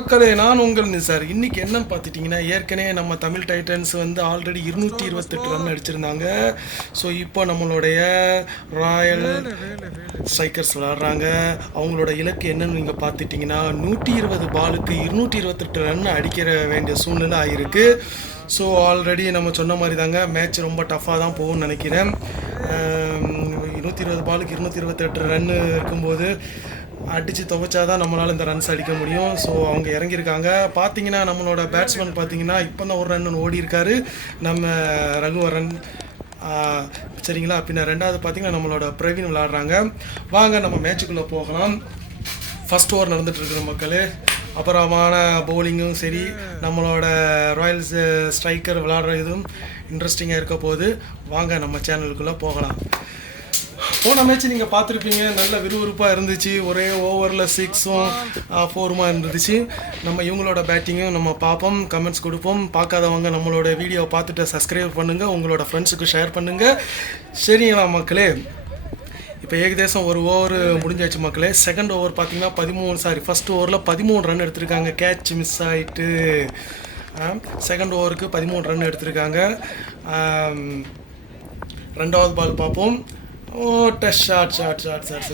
மக்களே, நான் உங்கள் நிசார். இன்னைக்கு என்னன்னு பார்த்துட்டிங்கன்னா, ஏற்கனவே நம்ம தமிழ் டைட்டன்ஸ் வந்து ஆல்ரெடி 228 ரன் அடிச்சிருந்தாங்க. ஸோ இப்போ நம்மளுடைய ராயல் ஸ்ட்ரைக்கர்ஸ் விளாட்றாங்க. அவங்களோட இலக்கு என்னன்னு நீங்கள் பார்த்துட்டிங்கன்னா, 120 பாலுக்கு 228 ரன் அடிக்கிற வேண்டிய சூழ்நிலை ஆகிருக்கு. ஸோ ஆல்ரெடி நம்ம சொன்ன மாதிரி தாங்க, மேட்ச் ரொம்ப டஃப்பாக தான் போகும்னு நினைக்கிறேன். 120 பாலுக்கு 228 ரன் இருக்கும்போது அடித்து துவைச்சா தான் நம்மளால் இந்த ரன்ஸ் அடிக்க முடியும். ஸோ அவங்க இறங்கியிருக்காங்க. பார்த்தீங்கன்னா நம்மளோட பேட்ஸ்மேன் பார்த்தீங்கன்னா இப்போ தான் ஒரு ரன் ஓடி இருக்காரு, நம்ம ரகுவரன். சரிங்களா, பின்ன ரெண்டாவது பார்த்தீங்கன்னா நம்மளோட பிரவீன் விளாட்றாங்க. வாங்க நம்ம மேட்சுக்குள்ளே போகலாம். ஃபஸ்ட் ஓவர் நடந்துட்டு இருக்கிற மக்களே. அப்புறமான பவுலிங்கும் சரி, நம்மளோட ராயல்ஸ் ஸ்ட்ரைக்கர் விளாட்ற இதுவும் இன்ட்ரெஸ்டிங்காக இருக்க போது. வாங்க நம்ம சேனலுக்குள்ளே போகலாம். போன மேட்ச் நீங்கள் பார்த்துருப்பீங்க, நல்ல விறுவிறுப்பாக இருந்துச்சு. ஒரே ஓவரில் 6ம் 4மா இருந்துச்சு. நம்ம இவங்களோட பேட்டிங்கும் நம்ம பார்ப்போம், கமெண்ட்ஸ் கொடுப்போம். பார்க்காதவங்க நம்மளோட வீடியோவை பார்த்துட்டு சப்ஸ்கிரைப் பண்ணுங்கள், உங்களோட ஃப்ரெண்ட்ஸுக்கு ஷேர் பண்ணுங்கள். சரிங்களா மக்களே, இப்போ ஏகதேசம் ஒரு ஓவர் முடிஞ்சாச்சு மக்களே. செகண்ட் ஓவர் பார்த்தீங்கன்னா ஃபஸ்ட் ஓவரில் 13 ரன் எடுத்திருக்காங்க. கேட்ச் மிஸ் ஆகிட்டு செகண்ட் ஓவருக்கு 13 ரன் எடுத்திருக்காங்க. ரெண்டாவது பால் பார்ப்போம். ஷாட்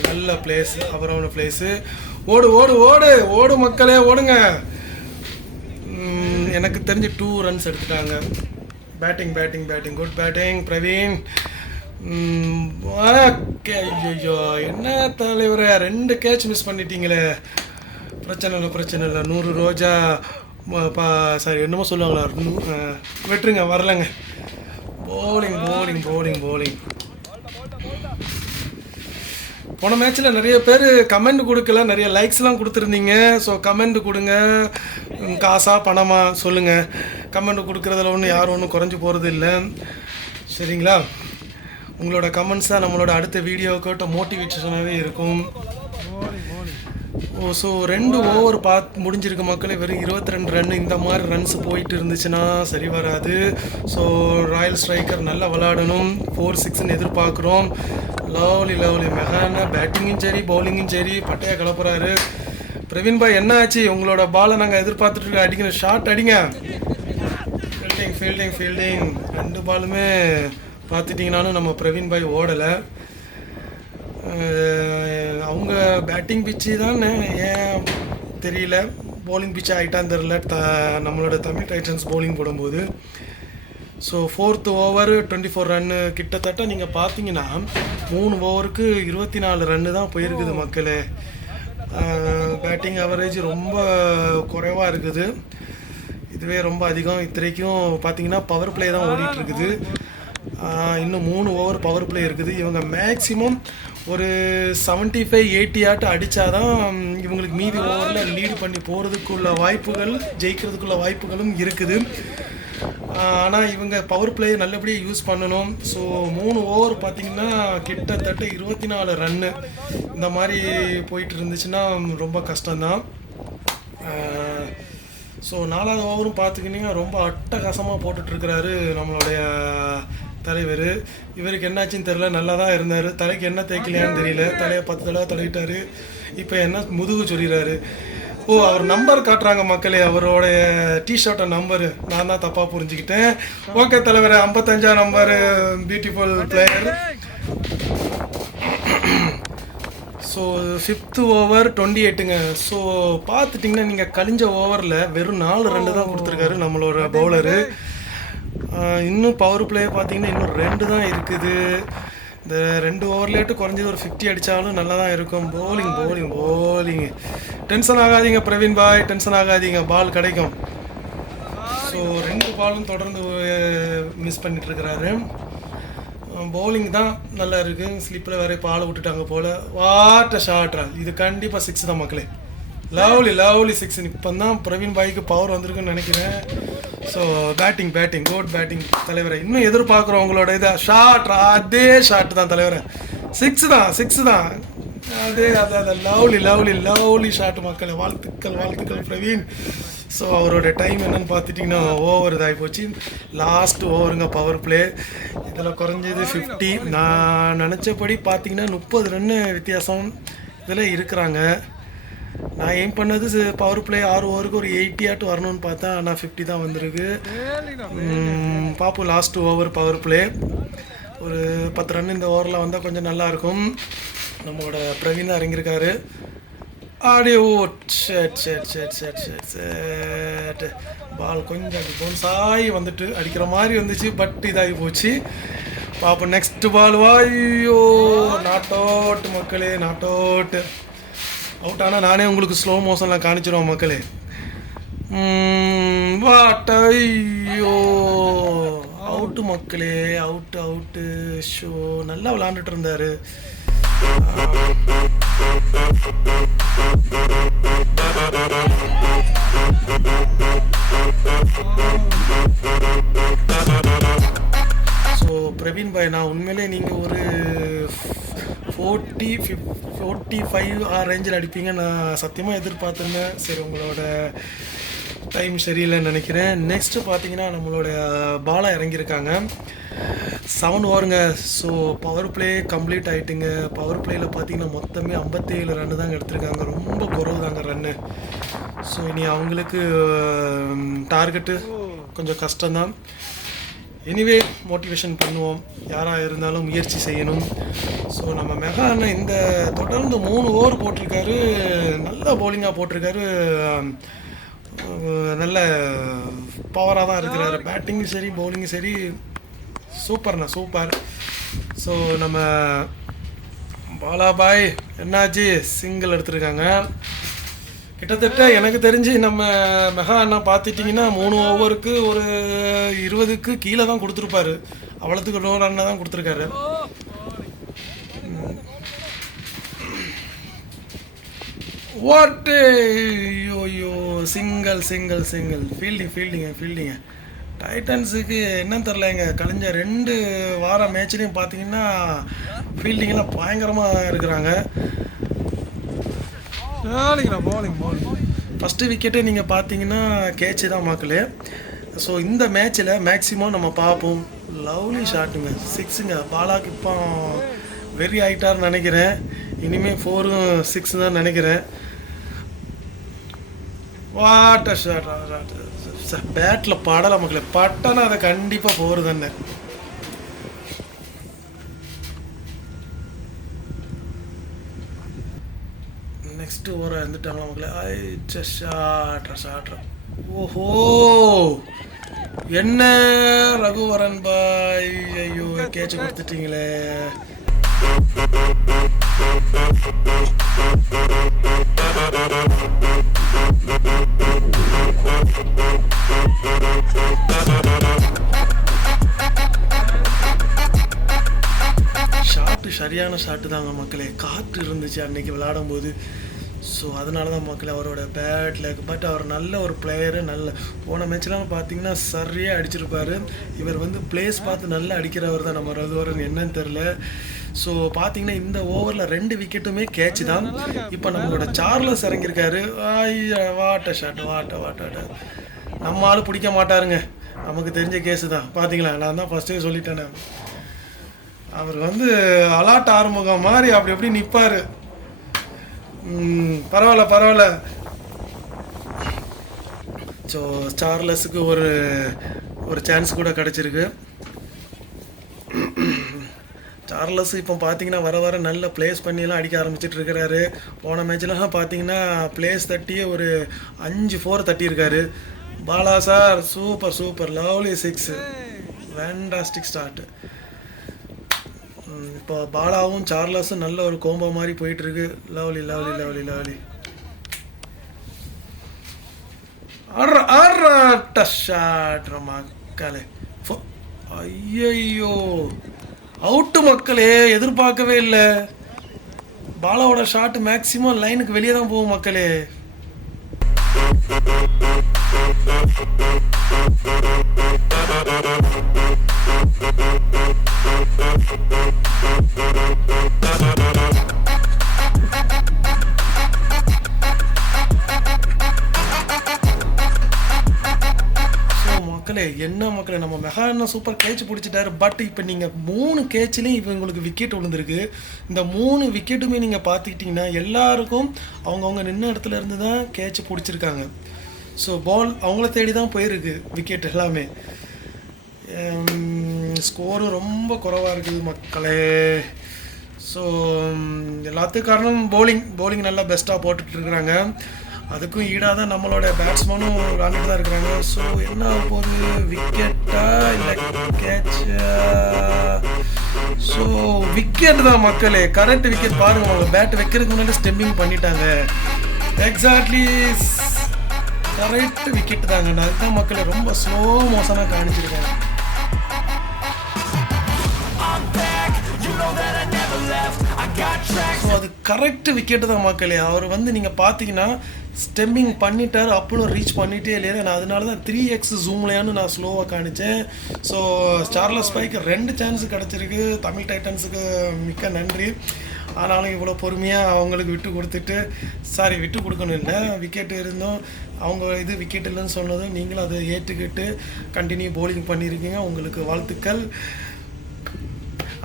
நல்ல பிளேஸ், அவரோட பிளேஸு. ஓடு ஓடு ஓடு ஓடு மக்களே, ஓடுங்க. எனக்கு தெரிஞ்சு 2 ரன்ஸ் எடுத்துட்டாங்க. Batting good batting Praveen. ஐயோ என்ன தலைவரே, 2 கேட்ச் மிஸ் பண்ணிட்டீங்களே. பிரச்சனை இல்லை 100 ரோஜா சாரி என்னமோ சொல்லுவாங்களா, வெட்டுருங்க, வரலைங்க. போலிங். போன மேட்ச்சில் நிறைய பேர் கமெண்ட் கொடுக்கல, நிறைய லைக்ஸ்லாம் கொடுத்துருந்தீங்க. ஸோ கமெண்ட் கொடுங்க, காசா பணமா சொல்லுங்கள். கமெண்ட் கொடுக்குறதுல யாரும் ஒன்றும் குறைஞ்சி போகிறது இல்லை. சரிங்களா, உங்களோட கமெண்ட்ஸ் தான் நம்மளோட அடுத்த வீடியோக்கிட்ட மோட்டிவேஷனாகவே இருக்கும். ஸோ 2 ஓவர் முடிஞ்சிருக்கு மக்களே. வெறும் 22 ரன். இந்த மாதிரி ரன்ஸ் போயிட்டு இருந்துச்சுன்னா சரி வராது. ஸோ ராயல் ஸ்ட்ரைக்கர் நல்லா விளாடணும். 4-6ன்னு எதிர்பார்க்குறோம். லவ்லி மெகான பேட்டிங்கும் சரி பவுலிங்கும் சரி பட்டையாக கிளப்புறாரு. பிரவீன் பாய் என்ன ஆச்சு? உங்களோட பாலை நாங்கள் எதிர்பார்த்துட்டு இருக்க, அடிக்கிற ஷாட் அடிங்க. ஃபீல்டிங் 2 பாலுமே பார்த்துட்டிங்கனாலும் நம்ம பிரவீன் பாய் ஓடலை. அவங்க பேட்டிங் பிச்சு தான் ஏன் தெரியல, பவுலிங் பிச்சு ஆகிட்டான்னு தெரில. நம்மளோட தமிழ் டைட்டன்ஸ் பவுலிங் போடும்போது. ஸோ 4th ஓவர் 24 ரன்னு கிட்டத்தட்ட நீங்கள் பார்த்தீங்கன்னா 3 ஓவருக்கு 24 ரன்னு தான் போயிருக்குது மக்களே. பேட்டிங் அவரேஜ் ரொம்ப குறைவாக இருக்குது. இதுவே ரொம்ப அதிகம். இத்தனைக்கும் பார்த்தீங்கன்னா பவர் பிளே தான் ஓடிட்டு இருக்குது. இன்னும் 3 ஓவர் பவர் பிளே இருக்குது. இவங்க மேக்ஸிமம் ஒரு 75-80 ஆட்டு அடித்தாதான் இவங்களுக்கு மீதி ஓவரில் லீடு பண்ணி போகிறதுக்குள்ள வாய்ப்புகள், ஜெயிக்கிறதுக்குள்ள வாய்ப்புகளும் இருக்குது. ஆனால் இவங்க பவர் பிளே நல்லபடியாக யூஸ் பண்ணணும். ஸோ 3 ஓவர் பார்த்திங்கன்னா கிட்டத்தட்ட 24 ரன்னு இந்த மாதிரி போயிட்டு இருந்துச்சுன்னா ரொம்ப கஷ்டம்தான். ஸோ 4வது ஓவரும் பார்த்துக்கிட்டிங்கன்னா ரொம்ப அட்டகாசமாக போட்டுட்ருக்கிறாரு நம்மளுடைய தலைவர். இவருக்கு என்னாச்சுன்னு தெரில, நல்லா தான் இருந்தார். தலைக்கு என்ன தேய்க்கலையான்னு தெரியல, தலையை 10 தடவை தடவிட்டார். இப்போ என்ன முதுகு சொல்லிடுறாரு. அவர் நம்பர் காட்டுறாங்க மக்களே, அவரோடைய டிஷர்ட்டை நம்பரு. நான் தான் தப்பாக புரிஞ்சுக்கிட்டேன். ஓகே தலைவர், 55ஆம் number, beautiful player. So 5th over 28ங்க. ஸோ பார்த்துட்டிங்கன்னா நீங்கள் கழிஞ்ச ஓவரில் வெறும் 4 ரன் தான் கொடுத்துருக்காரு நம்மளோட பவுலரு. இன்னும் பவர் பிளே பார்த்தீங்கன்னா இன்னும் 2 தான் இருக்குது. இந்த 2 ஓவர்லேட்டு குறைஞ்சது ஒரு 50 அடித்தாலும் நல்லா தான் இருக்கும். போலிங் டென்ஷன் ஆகாதீங்க பிரவீன் பாய், டென்ஷன் ஆகாதீங்க, பால் கிடைக்கும். ஸோ 2 பாலும் தொடர்ந்து மிஸ் பண்ணிட்டுருக்கிறாரு. பவுலிங் தான் நல்லா இருக்குது. ஸ்லிப்பில் வேறு பால் விட்டுட்டாங்க போல். வாட்ட ஷாட்ரா, இது கண்டிப்பாக 6 தான் மக்களே. லவ்லி 6. இப்போ தான் பிரவீன் பாய்க்கு பவர் வந்திருக்குன்னு நினைக்கிறேன். ஸோ பேட்டிங் குட் பேட்டிங் தலைவரை. இன்னும் எதிர்பார்க்குறோம் உங்களோட இதை. ஷாட்ரா, அதே ஷாட் தான் தலைவரை. 6 தான். அதே லவ்லி ஷாட் மக்களே. வாழ்த்துக்கள் பிரவீன். ஸோ அவரோட டைம் என்னன்னு பார்த்துட்டிங்கன்னா ஓவர் இதாகி போச்சு. லாஸ்ட் ஓவருங்க பவர் பிளே. இதில் குறைஞ்சது 50. நான் நினச்சபடி பார்த்தீங்கன்னா 30 ரன்னு வித்தியாசம் இதில் இருக்கிறாங்க. நான் எய்ம் பண்ணது பவர் பிளே 6 ஓவருக்கு ஒரு 80 ஆட்டு வரணும்னு பார்த்தேன். ஆனால் 50 தான் வந்திருக்கு. பார்ப்போம் லாஸ்ட் ஓவர் பவர் பிளே. ஒரு 10 ரன் இந்த ஓவரில் வந்தால் கொஞ்சம் நல்லாயிருக்கும். நம்மளோட பிரவீன் தான் இறங்கியிருக்காரு. ஆடியோ ஷேட் ஷேட் ஷேட் ஷேட் ஷேட் ஷேட் பால் கொஞ்சம் அப்படி பவுன்ஸாகி வந்துட்டு அடிக்கிற மாதிரி வந்துச்சு. பட் இதாகி போச்சு. பார்ப்போம் நெக்ஸ்ட் பால். வாயோ நாட் அவுட் மக்களே, நாட் அவுட். அவுட் ஆனால் நானே உங்களுக்கு ஸ்லோ மோஷன்லாம் காணிச்சிருவோம் மக்களே. வாட் ஐயோ அவுட்டு மக்களே, அவுட்டு அவுட்டு. ஷோ நல்லா விளாண்டுட்டு இருந்தார். ஸோ பிரவீன் பாய், நான் உண்மையிலே நீங்கள் ஒரு 45 ரேஞ்சில் அடிப்பீங்க நான் சத்தியமாக எதிர்பார்த்துருந்தேன். சரி, உங்களோட டைம் சரியில்லைன்னு நினைக்கிறேன். நெக்ஸ்ட்டு பார்த்தீங்கன்னா நம்மளோட பாலா இறங்கியிருக்காங்க. 7 ஓவருங்க. ஸோ பவர் பிளே கம்ப்ளீட் ஆகிட்டுங்க. பவர் பிளேயில் பார்த்தீங்கன்னா மொத்தமே 57 ரன்னு தாங்க எடுத்திருக்காங்க. ரொம்ப குறவு தாங்க ரன்னு. ஸோ இனி அவங்களுக்கு டார்கெட்டு கொஞ்சம் கஷ்டம்தான். எனிவே மோட்டிவேஷன் பண்ணுவோம், யாராக இருந்தாலும் முயற்சி செய்யணும். ஸோ நம்ம மெகா அண்ணன் இந்த தொடர்ந்து 3 ஓவர் போட்டிருக்காரு. நல்ல பவுலிங்காக போட்டிருக்காரு. நல்ல பவராக தான் இருக்கிறாரு. பேட்டிங்கும் சரி பவுலிங்கும் சரி சூப்பர்ண்ணா, சூப்பர். ஸோ நம்ம பாலாபாய் என்னாச்சு, சிங்கிள் எடுத்திருக்காங்க. கிட்டத்தட்ட எனக்கு தெரிஞ்சு நம்ம மெகா அண்ணா பார்த்துட்டிங்கன்னா 3 ஓவருக்கு ஒரு 20க்கு கீழே தான் கொடுத்துருப்பாரு. அவ்வளோத்துக்கு லோ ரன்னை தான் கொடுத்துருக்காரு. வாட்டு ஐயோ சிங்கிள் சிங்கிள் சிங்கிள். ஃபீல்டிங்க டைட்டன்ஸுக்கு என்னன்னு தெரிலங்க. கழிஞ்ச 2 வார மேட்ச்லேயும் பார்த்தீங்கன்னா ஃபீல்டிங்கெல்லாம் பயங்கரமாக இருக்கிறாங்க. ஃபஸ்ட்டு விக்கெட்டே நீங்கள் பார்த்தீங்கன்னா கேட்சு தான் மக்களே. ஸோ இந்த மேட்ச்சில் மேக்ஸிமம் நம்ம பார்ப்போம். லவ்லி ஷாட்டுங்க, 6ங்க. பாலாக்கு இப்போ வெறி ஆகிட்டார்னு நினைக்கிறேன். இனிமேல் 4ம் 6 தான் நினைக்கிறேன். வாட்டர் ஷாட் பேட்டில் படலை மக்களே. பட்டனா அதை கண்டிப்பாக 4 தானே. நெக்ஸ்ட் ஓவரை வந்துட்டாங்களா மக்களே. ஷாட்ரா. ஓஹோ என்ன ரகுவரன் பாய், ஐயோ கேட்ச் கொடுத்துட்டீங்களே. ஷாட்டு சரியான ஷாட்டு தாங்க மக்களே. காற்று இருந்துச்சு அன்னைக்கு விளையாடும் போது. ஸோ அதனால தான் மக்களே அவரோட பேட் லக். பட் அவர் நல்ல ஒரு பிளேயரு. நல்ல போன மேட்ச்லாம் பார்த்தீங்கன்னா சரியாக அடிச்சிருப்பார். இவர் வந்து பிளேஸ் பார்த்து நல்லா அடிக்கிறவர் தான் நம்ம ரகுவரன், என்னன்னு தெரில. ஸோ பார்த்தீங்கன்னா இந்த ஓவரில் 2 விக்கெட்டுமே கேட்ச் தான். இப்போ நம்மளோட சார்லஸ் இறங்கியிருக்காரு. வாட்ட ஷாட் வாட்ட. நம்ம ஆள் பிடிக்க மாட்டாருங்க, நமக்கு தெரிஞ்ச கேஸு தான். பார்த்தீங்களா, நான் தான் ஃபஸ்ட்டே சொல்லிட்டேன். அவர் வந்து அலாட் ஆறுமுகம் மாதிரி அப்படி எப்படி நிற்பார். பரவாயில்ல. ஸோ சார்லஸுக்கு ஒரு சான்ஸ் கூட கிடச்சிருக்கு. சார்லஸ் இப்போ பார்த்தீங்கன்னா வர நல்ல பிளேஸ் பண்ணியெல்லாம் அடிக்க ஆரம்பிச்சிட்டு இருக்கிறாரு. போன மேட்ச்லாம் பார்த்தீங்கன்னா பிளேஸ் தட்டியே ஒரு 5-4 தட்டியிருக்காரு. Bala sir super lovely 6, fantastic start. இப்போ பாலாவும் சார்லஸும் நல்ல ஒரு கோம்போ மாதிரி போயிட்டுருக்கு. லவ்லி ஷாட் மக்களே. ஐயோ அவுட்டு மக்களே, எதிர்பார்க்கவே இல்லை. பாலாவோட ஷாட் மேக்சிமம் லைனுக்கு வெளியே தான் போகும் மக்களே. மக்களே என்ன மக்களே, நம்ம மெகா அண்ணன் சூப்பர் கேட்ச் பிடிச்சிட்டாரு. பட் இப்போ நீங்கள் 3 கேட்ச்லேயும் இப்போ உங்களுக்கு விக்கெட் விழுந்திருக்கு. இந்த 3 விக்கெட்டுமே நீங்கள் பார்த்துக்கிட்டிங்கன்னா எல்லாருக்கும் அவங்கவுங்க நின்ன இடத்துல இருந்து தான் கேட்ச் பிடிச்சிருக்காங்க. ஸோ பால் அவங்கள தேடி தான் போயிருக்கு விக்கெட் எல்லாமே. ஸ்கோரும் ரொம்ப குறைவாக இருக்குது மக்களே. ஸோ எல்லாத்துக்கும் காரணம் பவுலிங் நல்லா பெஸ்ட்டாக போட்டுட்ருக்குறாங்க. அதுக்கும் ஈடாக தான் நம்மளோட பேட்ஸ்மேனும் விளாண்டுட்டு தான் இருக்கிறாங்க. ஸோ என்ன ஒரு விக்கெட்டா இல்லை கேட்சா? ஸோ விக்கெட் தான் மக்களே, கரெக்ட் விக்கெட். பாருங்கள், அவங்க பேட் வைக்கிறதுக்கு முன்னாடி ஸ்டெம்பிங் பண்ணிட்டாங்க. எக்ஸாக்ட்லி கரெக்ட் விக்கெட் தாங்க. அதுதான் மக்களே ரொம்ப ஸ்லோ மோஷனாக காணிச்சிருக்காங்க. ஸோ அது கரெக்ட் விக்கெட்டு தான் மக்களே. அவர் நீங்கள் பார்த்தீங்கன்னா ஸ்டெம்பிங் பண்ணிட்டார், அப்பளும் ரீச் பண்ணிகிட்டே இல்லையா. நான் அதனால தான் 3x ஜூம்லையான்னு நான் ஸ்லோவாக காணித்தேன். ஸோ சார்லஸ் பைக்கு 2 சான்ஸ் கிடச்சிருக்கு. தமிழ் டைட்டன்ஸுக்கு மிக்க நன்றி. ஆனாலும் இவ்வளோ பொறுமையாக அவங்களுக்கு விட்டு கொடுக்கணும் இல்லை, விக்கெட் இருந்தும் அவங்க விக்கெட் இல்லைன்னு சொன்னதும் நீங்களும் அதை ஏற்றுக்கிட்டு கண்டினியூ பவுலிங் பண்ணியிருக்கீங்க. உங்களுக்கு வாழ்த்துக்கள்.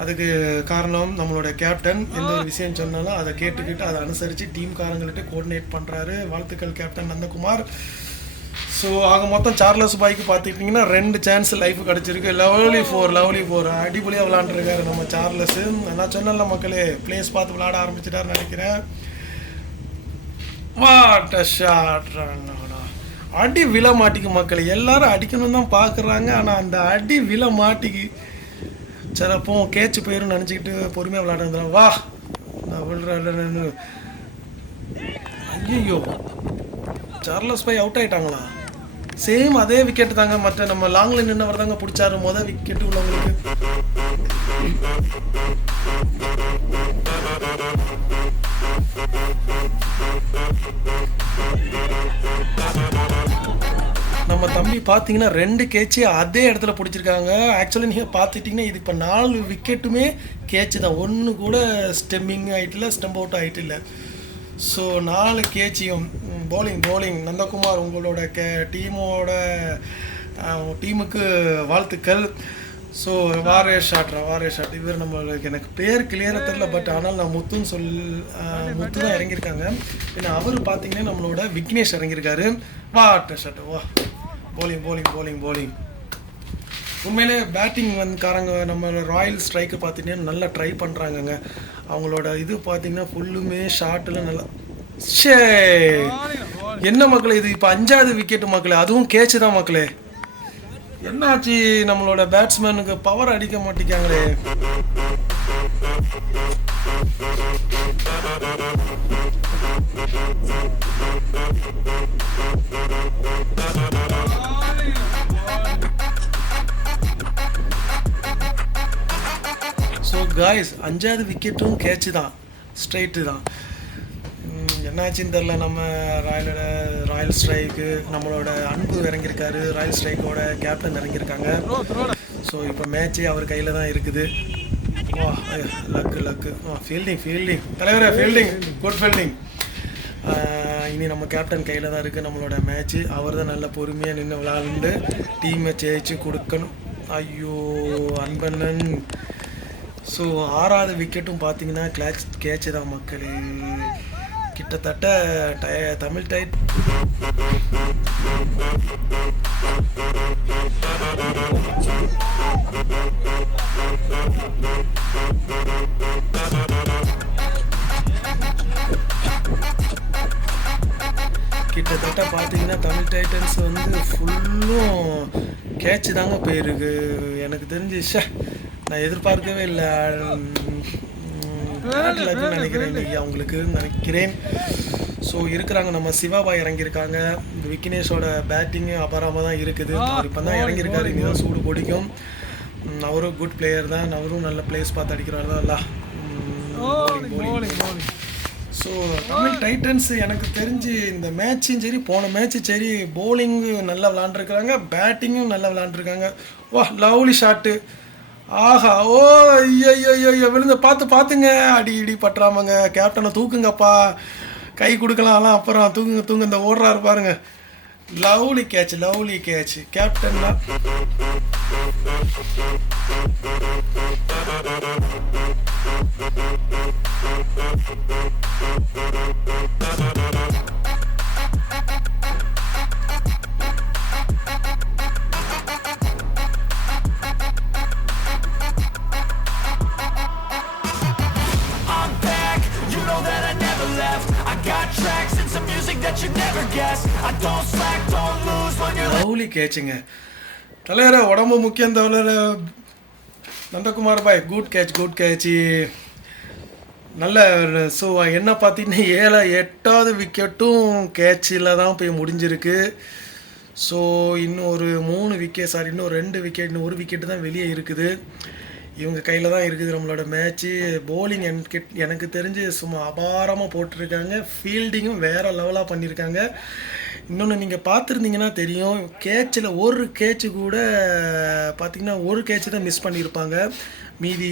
அதுக்கு காரணம் நம்மளோட கேப்டன். எந்த ஒரு விஷயம் சொன்னாலும் அதை கேட்டுக்கிட்டு அதை அனுசரித்து டீம்காரங்கள்ட்ட கோஆர்டினேட் பண்ணுறாரு. வாழ்த்துக்கள் கேப்டன் நந்தகுமார். ஸோ ஆக மொத்தம் சார்லஸ் பாய்க்கு பார்த்துக்கிட்டிங்கன்னா 2 சான்ஸ் லைஃப் கிடச்சிருக்கு. லவ்லி ஃபோர் அடிப்பொலியாக விளாண்டுருக்காரு நம்ம சார்லஸு. நான் சொன்னல மக்களே, பிளேஸ் பார்த்து விளாட ஆரம்பிச்சிட்டாருன்னு நினைக்கிறேன். What a shot! அடி விழ மாட்டிக்கு மக்களே. எல்லாரும் அடிக்கணும்னு தான் பார்க்குறாங்க, ஆனால் அந்த அடி விழ மாட்டிக்கு. சிலப்போ கேட்ச் போயிடும் நினச்சிக்கிட்டு பொறுமையாக விளாடுறேன். வா நான் விழுறேன்னு. ஐயோ, சார்லஸ் பாய் அவுட் ஆகிட்டாங்களா? சேம் அதே விக்கெட்டு தாங்க. மற்ற நம்ம லாங்கில் நின்றவர் தாங்க பிடிச்சாரு விக்கெட்டு உள்ளவங்களுக்கு. நம்ம தம்பி பார்த்தீங்கன்னா 2 கேட்சு அதே இடத்துல பிடிச்சிருக்காங்க. ஆக்சுவலி நீங்கள் பார்த்துட்டிங்கன்னா இது இப்போ 4 விக்கெட்டுமே கேட்சு தான். ஒன்று கூட ஸ்டெம்பிங் ஆகிட்டில்ல, ஸ்டெம்ப் அவுட் ஆகிட்டில்ல. ஸோ 4 கேட்சியும் பவுலிங் நந்தகுமார், உங்களோட டீமுக்கு வாழ்த்துக்கள். ஸோ வாரே ஷாட். இவர் நம்மளுக்கு எனக்கு பேர் கிளியராக தெரில, பட் ஆனால் நான் முத்து தான் இறங்கியிருக்காங்க. ஏன்னா அவர் பார்த்தீங்கன்னா நம்மளோட விக்னேஷ் இறங்கியிருக்காரு. What shot! வா பவுலிங். உண்மையிலே பேட்டிங் காரங்க நம்ம ராயல் ஸ்ட்ரைக்கு பார்த்திங்கன்னா நல்லா ட்ரை பண்ணுறாங்கங்க. அவங்களோட பார்த்திங்கன்னா ஃபுல்லுமே ஷாட்டில் நல்லா. என்ன மக்களே, இது இப்போ 5வது விக்கெட்டு மக்களே, அதுவும் கேட்சு தான் மக்களே. என்னாச்சு நம்மளோட பேட்ஸ்மேனுக்கு? பவர் அடிக்க மாட்டேங்காங்களே. ஸோ காய்ஸ், 5வது விக்கெட்டும் கேட்சு தான், ஸ்ட்ரைட்டு தான். என்னாச்சுன்னு தெரில. நம்ம ராயல் ஸ்ட்ரைக்கு நம்மளோட அன்பு இறங்கியிருக்காரு. ராயல் ஸ்ட்ரைக்கோட கேப்டன் இறங்கியிருக்காங்க. ஸோ இப்போ மேட்சே அவர் கையில் தான் இருக்குது. Wow luck. ஃபீல்டிங் தலைவரே, குட் ஃபீல்டிங். இனி நம்ம கேப்டன் கையில் தான் இருக்குது நம்மளோட மேட்ச்சு. அவர் தான் நல்ல பொறுமையாக நின்று விளாண்டு டீமை ஜெயிச்சு கொடுக்கணும். ஐயோ அன்பண்ணன். ஸோ 6வது விக்கெட்டும் பார்த்தீங்கன்னா கேட்சு தான் மக்களே. கிட்டத்தட்ட தமிழ் டைட் கிட்டத்தட்ட பார்த்தீங்கன்னா தமிழ் டைட்டன்ஸ் ஃபுல்லும் கேட்சு தாங்க போயிருக்கு. எனக்கு தெரிஞ்சு நான் எதிர்பார்க்கவே இல்லை. நினைக்கிறேன். ஸோ இருக்கிறாங்க நம்ம சிவாபாய் இறங்கியிருக்காங்க. இந்த விக்னேஷோட பேட்டிங்கு அபாரமாக தான் இருக்குது. அவர் இப்போ தான் இறங்கியிருக்காரு, இனி தான் சூடு பிடிக்கும். அவரும் குட் பிளேயர் தான், அவரும் நல்ல பிளேஸ் பார்த்து அடிக்கிறார் தான். ஸோ தமிழ் டைட்டன்ஸ் எனக்கு தெரிஞ்சு இந்த மேட்சும் சரி, போன மேட்சும் சரி, பவுலிங்கு நல்லா விளாண்டுருக்குறாங்க, பேட்டிங்கும் நல்லா விளாண்டுருக்காங்க. வா லவ்லி ஷாட்டு! ஆஹா! ஓ ஐயோ விழுந்த பார்த்துங்க. அடி பட்டுறாமங்க. கேப்டனை தூக்குங்கப்பா, கை கொடுக்கலாம்லாம். அப்புறம் தூங்குங்க. இந்த ஓடுறாரு பாருங்க. லவ்லி கேட்ச் கேப்டன் தான். I'm back, you know that I never left. I got tracks and some music that you never guessed. I don't slack, don't lose when you're lovely கேட்சுங்க. தலைவர உடம்பு முக்கியம் தவிர நந்தகுமார் பாய் குட் கேட்ச் நல்ல. So என்ன பார்த்தீங்கன்னா 8வது விக்கெட்டும் கேட்சில் தான் போய் முடிஞ்சிருக்கு. ஸோ இன்னும் ஒரு 3 விக்கெட், சாரி இன்னும் 2 விக்கெட், இன்னும் 1 விக்கெட்டு தான் வெளியே இருக்குது. இவங்க கையில் தான் இருக்குது நம்மளோட மேட்ச்சு. போலிங் எனக்கு தெரிஞ்சு சும்மா அபாரமாக போட்டிருக்காங்க. ஃபீல்டிங்கும் வேறு லெவலாக பண்ணியிருக்காங்க. இன்னொன்று நீங்கள் பார்த்துருந்தீங்கன்னா தெரியும், கேட்சில் ஒரு கேட்சு கூட பார்த்திங்கன்னா ஒரு கேட்சு தான் மிஸ் பண்ணியிருப்பாங்க. மீதி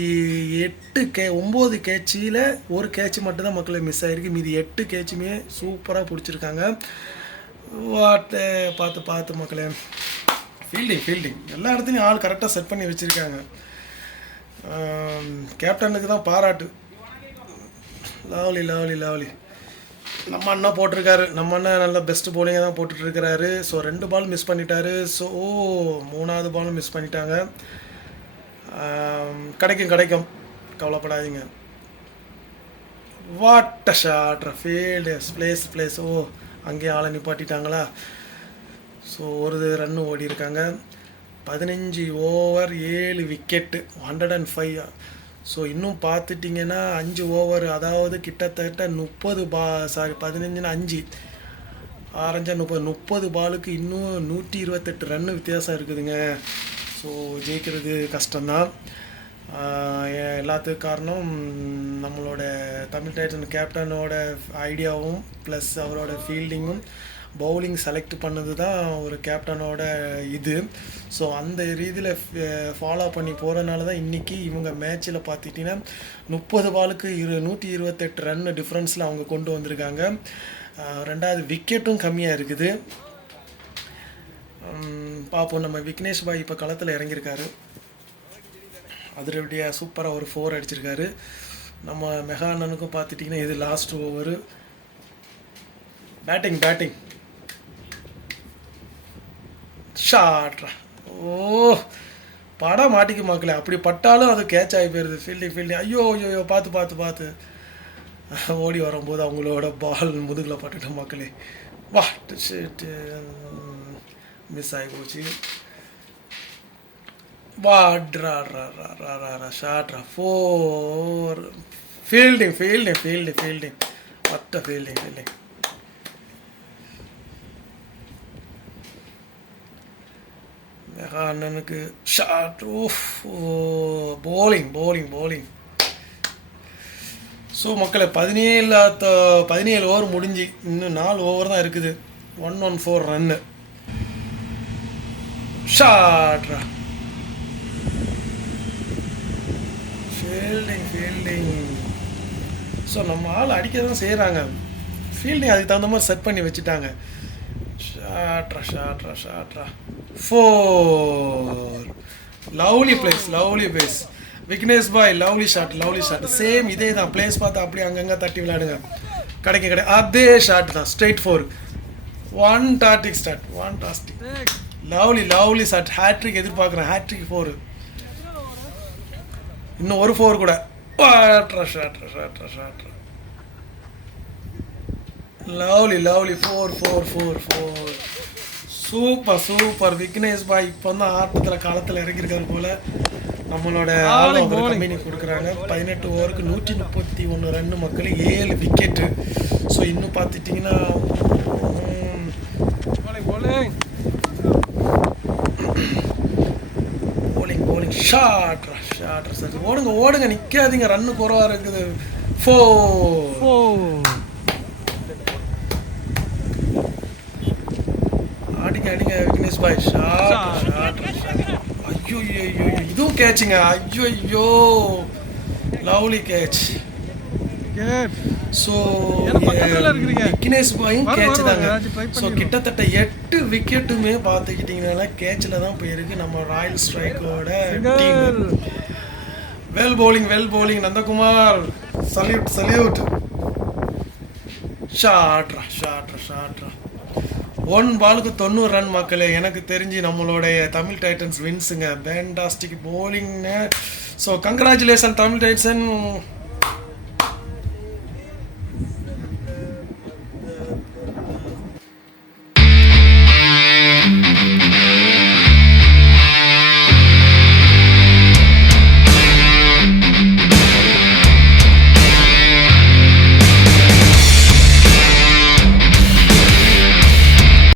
9 கேட்சில் ஒரு கேட்சு மட்டும்தான் மக்களை மிஸ் ஆகிருக்கு. மீதி 8 கேட்சுமே சூப்பராக பிடிச்சிருக்காங்க. பார்த்து மக்களே, ஃபீல்டிங் எல்லா இடத்துலையும் ஆள் கரெக்டாக செட் பண்ணி வச்சுருக்காங்க. கேப்டனுக்கு தான் பாராட்டு. லவ்லி நம்ம அண்ணா போட்டிருக்காரு. நம்ம அண்ணன் நல்ல பெஸ்ட்டு போலிங்காக தான் போட்டுட்ருக்கிறாரு. ஸோ 2 பால் மிஸ் பண்ணிட்டாரு. ஸோ 3வது பாலும் மிஸ் பண்ணிட்டாங்க. கிடைக்கும், கவலைப்படாதீங்க. What a shot, field place. அங்கேயே ஆளை நிப்பாட்டிட்டாங்களா. ஸோ ஒரு ரன்னு ஓடி இருக்காங்க. 15 ஓவர் 7 விக்கெட்டு 105. ஸோ இன்னும் பார்த்துட்டிங்கன்னா 5 ஓவர், அதாவது கிட்டத்தட்ட 15 5 ஆரஞ்சா 30 பாலுக்கு இன்னும் 128 ரன்னு வித்தியாசம் இருக்குதுங்க. ஸோ ஜெயிக்கிறது கஷ்டம்தான். எல்லாத்துக்கும் காரணம் நம்மளோட தமிழ் டைட்டன் கேப்டனோட ஐடியாவும் ப்ளஸ் அவரோட ஃபீல்டிங்கும் பவுலிங் செலக்ட் பண்ணது தான் ஒரு கேப்டனோட இது. ஸோ அந்த ரீதியில் ஃபாலோ பண்ணி போகிறதுனால தான் இன்றைக்கி இவங்க மேட்ச்சில் பார்த்துட்டிங்கன்னா 30 பாலுக்கு 128 ரன் டிஃப்ரென்ஸில் அவங்க கொண்டு வந்திருக்காங்க. 2வது விக்கெட்டும் கம்மியாக இருக்குது. பார்ப்போம். நம்ம விக்னேஷ் பாய் இப்போ களத்தில் இறங்கியிருக்காரு. அதிரடியாக சூப்பராக ஒரு 4 அடிச்சிருக்காரு. நம்ம மெகா அண்ணனுக்கும் பார்த்துட்டிங்கன்னா இது லாஸ்ட் ஓவரு. பேட்டிங் ஷாட்ரா. படம் மாட்டிக்க மக்களே. அப்படி பட்டாலும் அது கேட்ச் ஆகி போயிடுது. ஃபீல்டிங் ஐயோ பார்த்து ஓடி வரும்போது அவங்களோட பால் முதுகில் பட்டுட்ட மக்களே. வா மிஸ் ஆகி போச்சு. வாட்ரா ஷாட்ரா 4. ஃபீல்டிங் பட்ட ஃபீல்டிங். மெகா அண்ணனுக்கு ஷாட். போலிங். ஸோ மக்களை 17 ஓவர் முடிஞ்சு இன்னும் 4 ஓவர் தான் இருக்குது. 114 ரன்னு. ஷாட்ரா ஃபீல்டிங். ஸோ நம்ம ஆள் அடிக்க தான் செய்கிறாங்க. ஃபீல்டிங் அதுக்கு தகுந்த மாதிரி செட் பண்ணி வச்சுட்டாங்க. ஷாட்ரா 4. Lovely place. விக்னேஷ் பாய் லவ்லி ஷாட். சேம் இதே தான். பிளேஸ் பார்த்தா அப்படியே அங்கங்கே தட்டி விளையாடுங்க. கிடைக்க அதே ஷாட் தான். Straight 4. Fantastic. Lovely shot. Hattrick எதிர்பார்க்குறேன். ஹேட்ரிக் 4. இன்னும் ஒரு 4 கூட. ஷாட்ரா லவ்லி 4. சூப்பர். விக்னேஷ் பாய் இப்போ தான் ஆட்டத்தில் காலத்தில் இறங்கியிருக்காரு போல். நம்மளோட கம்பெனி கொடுக்குறாங்க. 18 ஓவருக்கு 131 ரன்னு மக்கள், 7 விக்கெட்டு. ஸோ இன்னும் பார்த்துட்டிங்கன்னா போலிங் ஷாட்ரா சார். ஓடுங்க நிற்காதீங்க. ரன்னு குறவாக இருக்குது. 4. அடிங்க விக்னேஷ் பாய். ஷாட். ஐயோ இதுவும் கேட்சுங்க. ஐயோ லவ்லி கேட்ச். ஸோ ஏன்னா பக்கத்துல இருக்கிறீங்க. விக்னேஷ் பாயும் வரும், கேட்ச் வரும், தாங்க. ஏதாச்சும் try ஸோ பண்ணிடுவோம். கிட்டத்தட்ட 8 விக்கெட்டுமே பார்த்துக்கிட்டிங்கனால கேட்சில் தான் போயிருக்கு நம்ம ராயல் ஸ்ட்ரைக்கோட team. Well bowling Nandakumar, salute. ஷாட்ரா 1 பாலுக்கு 90 ரன் மக்களே. எனக்கு தெரிஞ்சு நம்மளுடைய தமிழ் டைட்டன்ஸ் வின்ஸுங்க. Fantastic bowling. So congratulation Tamil Titans.